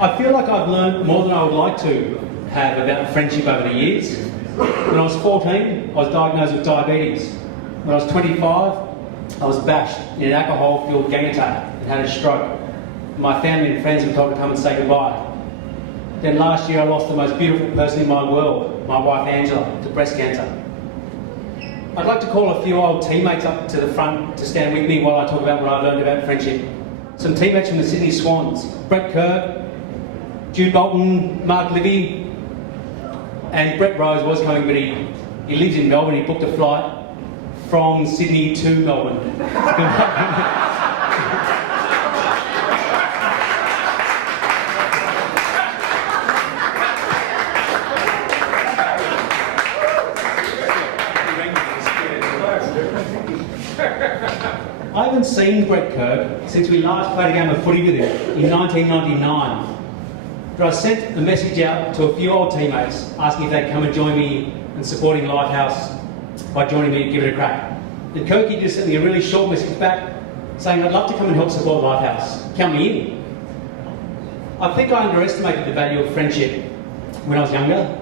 I feel like I've learned more than I would like to have about friendship over the years. When I was 14, I was diagnosed with diabetes. When I was 25, I was bashed in an alcohol-fueled gang attack and had a stroke. My family and friends were told to come and say goodbye. Then last year I lost the most beautiful person in my world, my wife Angela, to breast cancer. I'd like to call a few old teammates up to the front to stand with me while I talk about what I learned about friendship. Some teammates from the Sydney Swans, Kirk, Jude Bolton, Mark Livy, and Brett Rose was coming, but he lives in Melbourne. He booked a flight from Sydney to Melbourne. I haven't seen Brett Kirk since we last played a game of footy with him in 1999. But I sent a message out to a few old teammates asking if they'd come and join me in supporting Lighthouse by joining me to give it a crack. And Kirky just sent me a really short message back saying, I'd love to come and help support Lighthouse. Count me in. I think I underestimated the value of friendship when I was younger.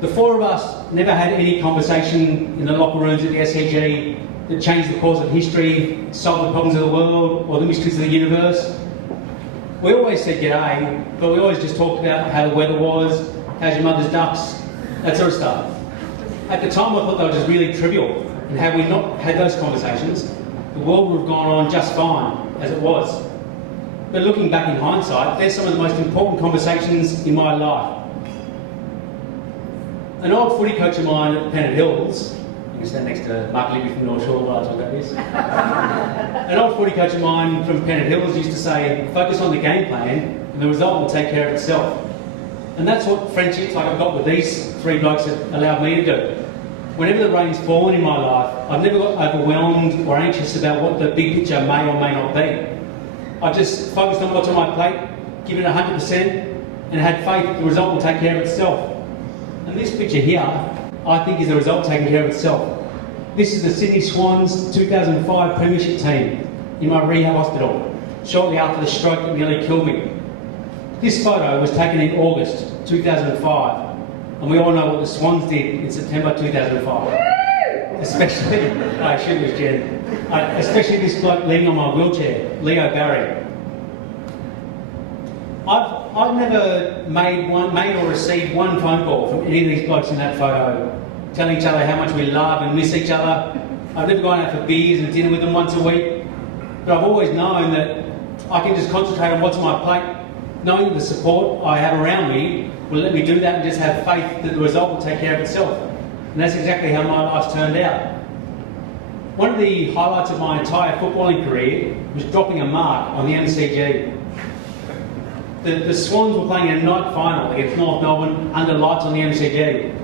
The four of us never had any conversation in the locker rooms at the SCG that changed the course of history, solved the problems of the world, or the mysteries of the universe. We always said g'day, but we always just talked about how the weather was, how's your mother's ducks, that sort of stuff. At the time I thought they were just really trivial, and had we not had those conversations, the world would have gone on just fine, as it was. But looking back in hindsight, they're some of the most important conversations in my life. An old footy coach of mine at Pennant Hills, you can stand next to Mark Livy from North Shore while I talk about this. An old footy coach of mine from Pennant Hills used to say, focus on the game plan and the result will take care of itself. And that's what friendships like I've got with these three blokes have allowed me to do. Whenever the rain's fallen in my life, I've never got overwhelmed or anxious about what the big picture may or may not be. I've just focused on what's on my plate, given it 100%, and had faith the result will take care of itself. And this picture here, I think, is the result taking care of itself. This is the Sydney Swans 2005 Premiership team in my rehab hospital, shortly after the stroke that nearly killed me. This photo was taken in August 2005, and we all know what the Swans did in September 2005. Especially, especially this bloke leaning on my wheelchair, Leo Barry. I've never made or received one phone call from any of these blokes in that photo telling each other how much we love and miss each other. I've never gone out for beers and dinner with them once a week, but I've always known that I can just concentrate on what's on my plate, knowing that the support I have around me will let me do that and just have faith that the result will take care of itself. And that's exactly how my life's turned out. One of the highlights of my entire footballing career was dropping a mark on the MCG. The Swans were playing a night final against North Melbourne under lights on the MCG.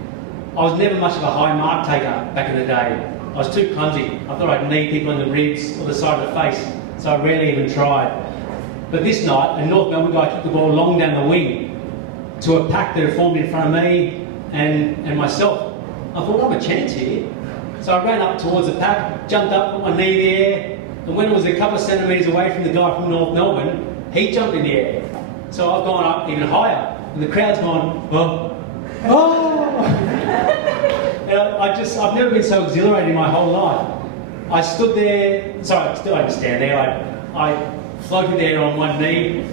I was never much of a high mark taker back in the day. I was too clumsy. I thought I'd knee people in the ribs or the side of the face, so I rarely even tried. But this night, a North Melbourne guy kicked the ball long down the wing to a pack that had formed in front of me and myself. I thought, I have a chance here. So I ran up towards the pack, jumped up, put my knee in the air, and when it was a couple of centimetres away from the guy from North Melbourne, he jumped in the air. So I've gone up even higher, and the crowd's gone, oh, oh! And I've never been so exhilarated in my whole life. I stood there, sorry, I still don't stand there, I floated there on one knee.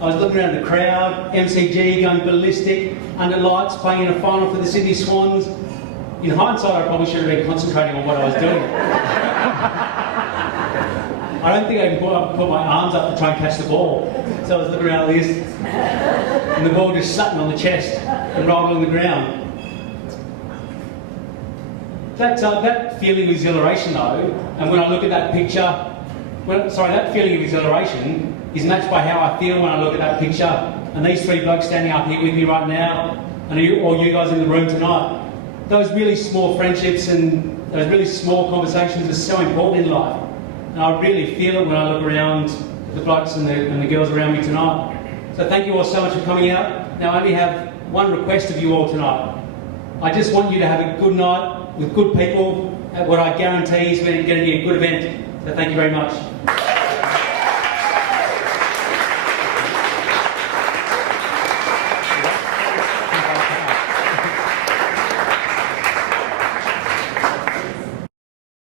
I was looking around the crowd, MCG going ballistic, under lights, playing in a final for the Sydney Swans. In hindsight, I probably should have been concentrating on what I was doing. I don't think I can put my arms up to try and catch the ball. So I was looking around like this, and the ball just sat me on the chest and rolled on the ground. That feeling of exhilaration though, and when I look at that picture, that feeling of exhilaration is matched by how I feel when I look at that picture. And these three blokes standing up here with me right now, and all you guys in the room tonight, those really small friendships and those really small conversations are so important in life. And I really feel it when I look around at the blokes and the girls around me tonight. So thank you all so much for coming out. Now I only have one request of you all tonight. I just want you to have a good night with good people at what I guarantee is going to be a good event. So thank you very much.